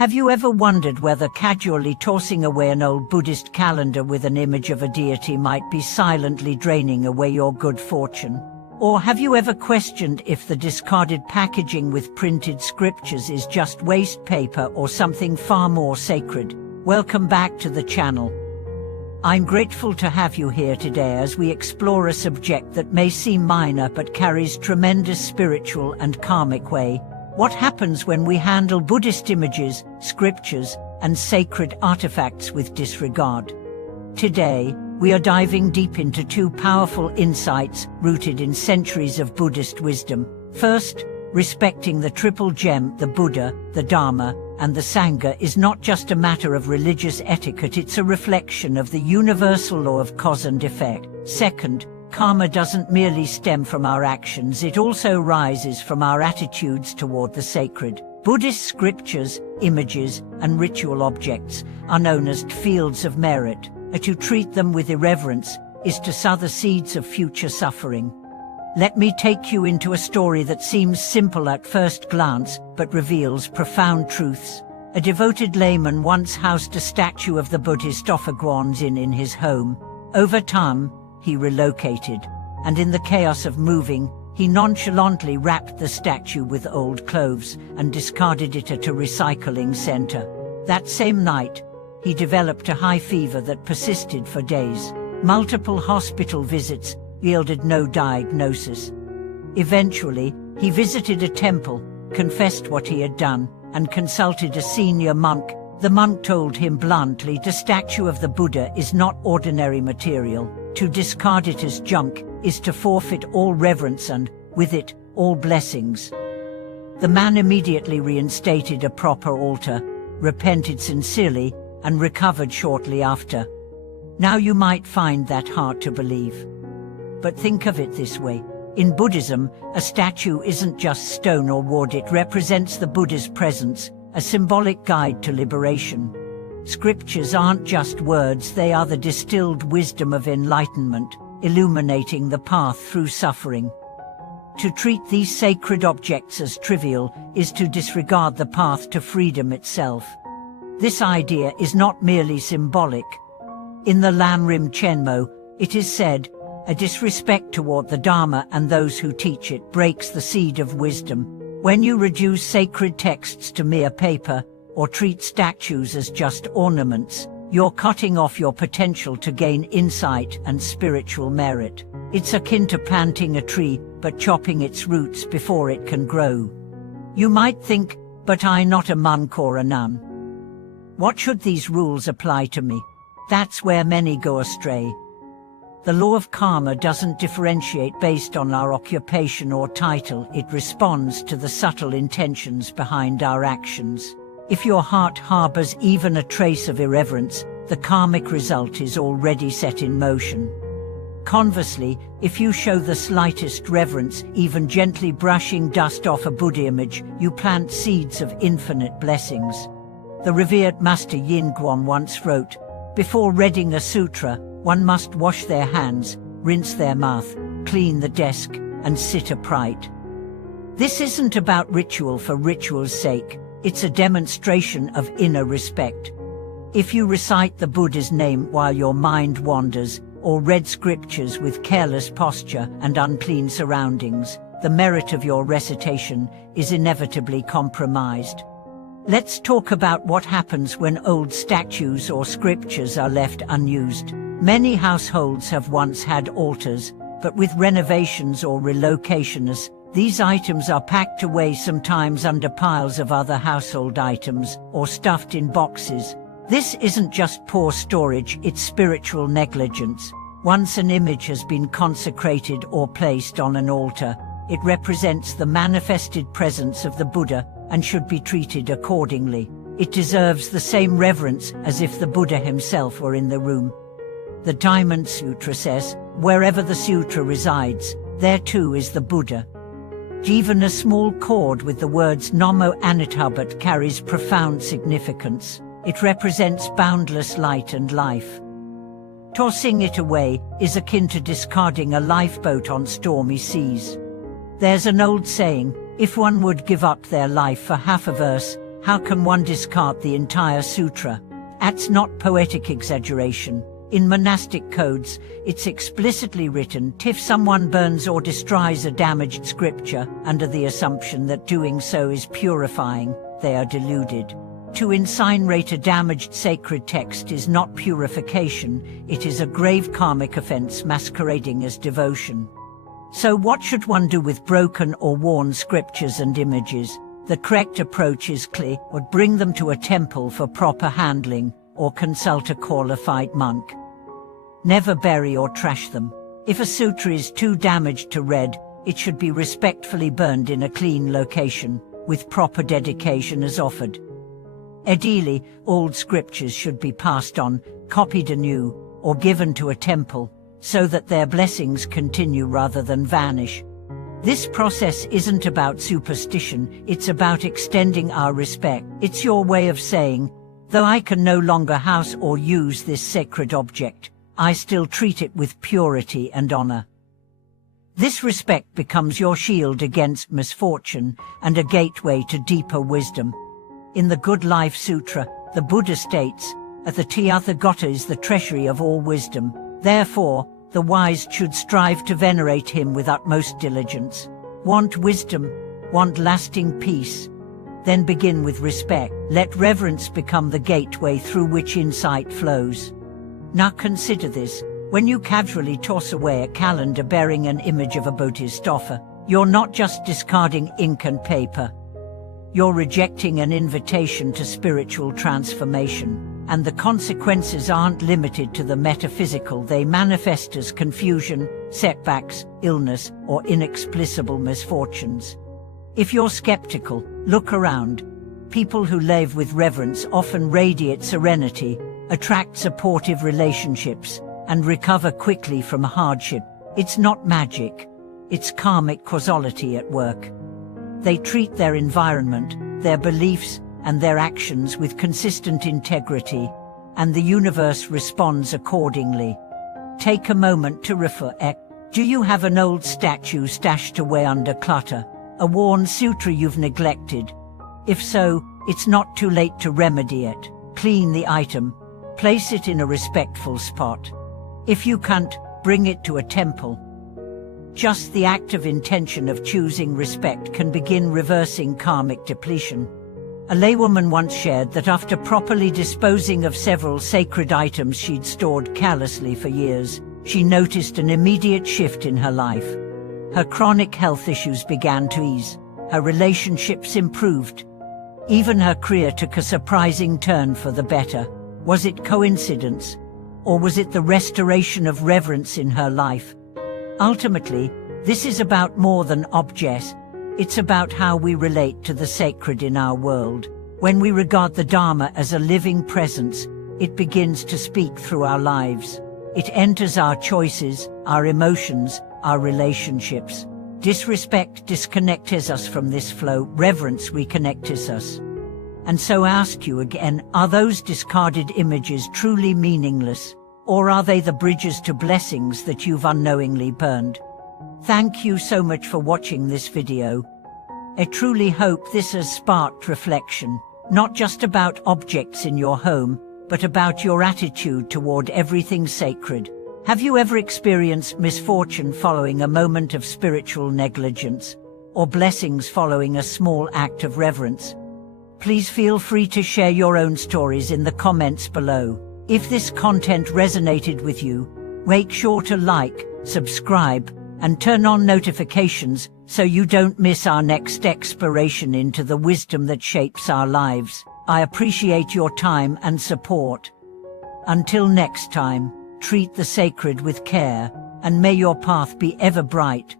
Have you ever wondered whether casually tossing away an old Buddhist calendar with an image of a deity might be silently draining away your good fortune? Or have you ever questioned if the discarded packaging with printed scriptures is just waste paper or something far more sacred? Welcome back to the channel. I'm grateful to have you here today as we explore a subject that may seem minor but carries tremendous spiritual and karmic weight. What happens when we handle Buddhist images, scriptures, and sacred artifacts with disregard? Today, we are diving deep into two powerful insights rooted in centuries of Buddhist wisdom. First, respecting the triple gem, the Buddha, the Dharma, and the Sangha, is not just a matter of religious etiquette, it's a reflection of the universal law of cause and effect. Second, karma doesn't merely stem from our actions, it also rises from our attitudes toward the sacred. Buddhist scriptures, images, and ritual objects are known as fields of merit. To treat them with irreverence is to sow the seeds of future suffering. Let me take you into a story that seems simple at first glance, but reveals profound truths. A devoted layman once housed a statue of the Buddhist Offerguans in his home. Over time, he relocated, and in the chaos of moving, he nonchalantly wrapped the statue with old clothes and discarded it at a recycling center. That same night, he developed a high fever that persisted for days. Multiple hospital visits yielded no diagnosis. Eventually, he visited a temple, confessed what he had done, and consulted a senior monk. The monk told him bluntly, the statue of the Buddha is not ordinary material. To discard it as junk is to forfeit all reverence and, with it, all blessings. The man immediately reinstated a proper altar, repented sincerely, and recovered shortly after. Now you might find that hard to believe. But think of it this way. In Buddhism, a statue isn't just stone or wood, it represents the Buddha's presence, a symbolic guide to liberation. Scriptures aren't just words, they are the distilled wisdom of enlightenment, illuminating the path through suffering. To treat these sacred objects as trivial is to disregard the path to freedom itself. This idea is not merely symbolic. In the Lamrim Chenmo, it is said, a disrespect toward the Dharma and those who teach it breaks the seed of wisdom. When you reduce sacred texts to mere paper, or treat statues as just ornaments, you're cutting off your potential to gain insight and spiritual merit. It's akin to planting a tree, but chopping its roots before it can grow. You might think, but I'm not a monk or a nun. What should these rules apply to me? That's where many go astray. The law of karma doesn't differentiate based on our occupation or title, it responds to the subtle intentions behind our actions. If your heart harbors even a trace of irreverence, the karmic result is already set in motion. Conversely, if you show the slightest reverence, even gently brushing dust off a Buddha image, you plant seeds of infinite blessings. The revered Master Yin Guan once wrote, "Before reading a sutra, one must wash their hands, rinse their mouth, clean the desk, and sit upright." This isn't about ritual for ritual's sake. It's a demonstration of inner respect. If you recite the Buddha's name while your mind wanders, or read scriptures with careless posture and unclean surroundings, the merit of your recitation is inevitably compromised. Let's talk about what happens when old statues or scriptures are left unused. Many households have once had altars, but with renovations or relocations, these items are packed away, sometimes under piles of other household items, or stuffed in boxes. This isn't just poor storage, it's spiritual negligence. Once an image has been consecrated or placed on an altar, it represents the manifested presence of the Buddha and should be treated accordingly. It deserves the same reverence as if the Buddha himself were in the room. The Diamond Sutra says, wherever the sutra resides, there too is the Buddha. Even a small cord with the words Namo Amitabha carries profound significance. It represents boundless light and life. Tossing it away is akin to discarding a lifeboat on stormy seas. There's an old saying, if one would give up their life for half a verse, How can one discard the entire sutra? That's not poetic exaggeration. In monastic codes, it's explicitly written, if someone burns or destroys a damaged scripture, under the assumption that doing so is purifying, they are deluded. To incinerate a damaged sacred text is not purification, it is a grave karmic offense masquerading as devotion. So what should one do with broken or worn scriptures and images? The correct approach is clear: would bring them to a temple for proper handling, or consult a qualified monk. Never bury or trash them. If a sutra is too damaged to read, it should be respectfully burned in a clean location, with proper dedication as offered. Ideally, old scriptures should be passed on, copied anew, or given to a temple, so that their blessings continue rather than vanish. This process isn't about superstition, it's about extending our respect. It's your way of saying, though I can no longer house or use this sacred object, I still treat it with purity and honor. This respect becomes your shield against misfortune and a gateway to deeper wisdom. In the Good Life Sutra, the Buddha states, "The Tathagata is the treasury of all wisdom. Therefore, the wise should strive to venerate him with utmost diligence." Want wisdom? Want lasting peace? Then begin with respect. Let reverence become the gateway through which insight flows. Now consider this. When you casually toss away a calendar bearing an image of a Buddhist offer, you're not just discarding ink and paper. You're rejecting an invitation to spiritual transformation, and the consequences aren't limited to the metaphysical. They manifest as confusion, setbacks, illness, or inexplicable misfortunes. If you're skeptical, look around. People who live with reverence often radiate serenity, attract supportive relationships, and recover quickly from hardship. It's not magic. It's karmic causality at work. They treat their environment, their beliefs, and their actions with consistent integrity, and the universe responds accordingly. Take a moment to reflect. Do you have an old statue stashed away under clutter? A worn sutra you've neglected? If so, it's not too late to remedy it. Clean the item. Place it in a respectful spot. If you can't, bring it to a temple. Just the act of intention of choosing respect can begin reversing karmic depletion. A laywoman once shared that after properly disposing of several sacred items she'd stored carelessly for years, she noticed an immediate shift in her life. Her chronic health issues began to ease. Her relationships improved. Even her career took a surprising turn for the better. Was it coincidence? Or was it the restoration of reverence in her life? Ultimately, this is about more than objects. It's about how we relate to the sacred in our world. When we regard the Dharma as a living presence, it begins to speak through our lives. It enters our choices, our emotions, our relationships. Disrespect disconnects us from this flow, reverence reconnects us. And so I ask you again, are those discarded images truly meaningless? Or are they the bridges to blessings that you've unknowingly burned? Thank you so much for watching this video. I truly hope this has sparked reflection, not just about objects in your home, but about your attitude toward everything sacred. Have you ever experienced misfortune following a moment of spiritual negligence, or blessings following a small act of reverence? Please feel free to share your own stories in the comments below. If this content resonated with you, make sure to like, subscribe, and turn on notifications so you don't miss our next exploration into the wisdom that shapes our lives. I appreciate your time and support. Until next time, treat the sacred with care, and may your path be ever bright,